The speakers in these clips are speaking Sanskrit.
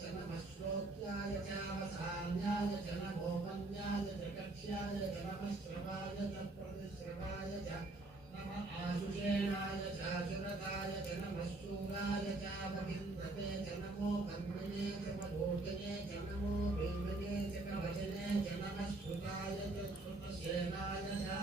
च नमः श्रोत्याय चावसान्याय च नमो मन्याय च कक्ष्याय च नमः श्रवाय च प्रतिश्रवाय च नमः आशुषेणाय चाशुरताय च नमः शूराय चावगिन्धते च नमो कन्मने च मधोकने च नमो बिल्वने च कवचने च नमः श्रुताय च श्रुतसेनाय च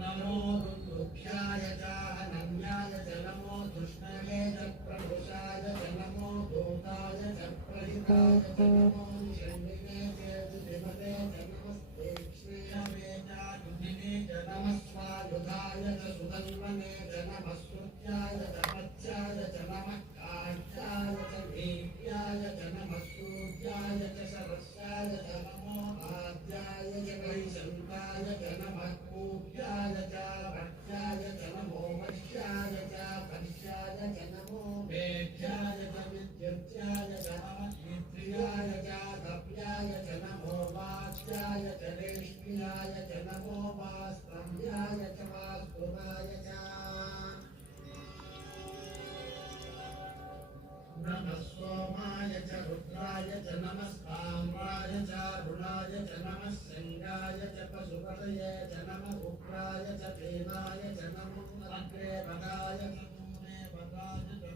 नमो दुर्लुभ्याय च अनन्याय च नमो दुष्णवे च प्रभुषाय च नमो भूताय च प्रहिताय च नमो शण्डिने च दुधिमते च नमस्ते श्रीरवे च दुधिने च नमः स्वायुधाय च सुधन्वने च नमः श्रुत्याय च मत्स्याय च नमः काष्ठाय च वीर्याय च नमः सूर्याय च सरस्याय च नमो आद्याय च वैशन्ताय च नमः कूप्याय च भक्त्याय च नमो वश्याय च पर्श्याय च नमो वेद्याय च विद्युत्याय च नमः इंद्रियाय च गव्याय च नमो वाच्याय च रेष्म्याय च नमो वास्तव्याय च वास्तुवाय च नमः सोमाय च रुद्राय च नमः साम्राय च रुणाय च नमः सिंहाय च पशुपतये च नमः उग्राय च देवाय च नमो अग्रे वदाय च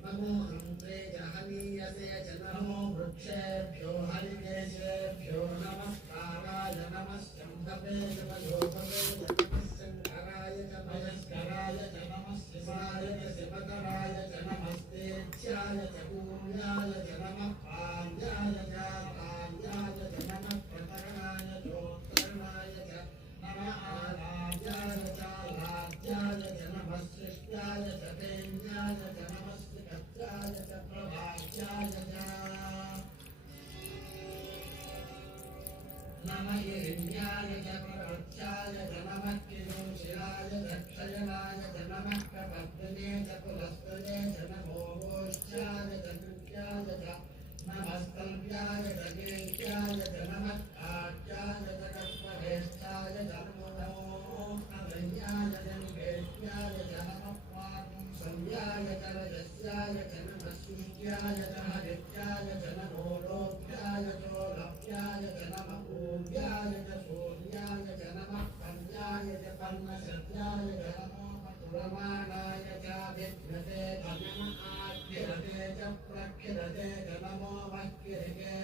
नमो हन्त्रे च हनीयसे च नमो वृक्षेभ्यो हरिकेशेभ्यो नमस्काराय नमः शम्भवे च मयोभवे च नमः शङ्कराय च मयस्कराय च नमः शिवाय च शिवतराय च नमस्तेज्याय च पूर्याय च नमः पाल्याय च पाल्याय च नमः प्रकरणाय चोत्तरणाय च नमः आलाभ्याय च लाभ्याय च नमः सृष्ट्याय च तेन्याय च नमः श्रीकत्राय च प्रभाष्याय च नमः हिरण्याय च प्रवत्याय च नमः किरूशिलाय च क्षयनाय च नमः कपद्मने च पुलस्तने च नमो गोष्ठ्याय च कृत्याय च नमस्तल्प्याय च गेष्ट्याय च नमः काट्याय च कस्महेष्ठाय च नमो अगन्याय च निवेष्ट्याय च नमः संज्ञाय च रजस्याय च नमः शुष्ट्याय च हरित्याय च नमो लोभ्याय चोलभ्याय च नमः पूर्व्याय च सूर्याय च नमः पन्याय च पन्नसत्याय च नमो पुरमाणाय च विघ्नते च नमः आख्यरते च प्रख्यरते च नमो मह्यरिके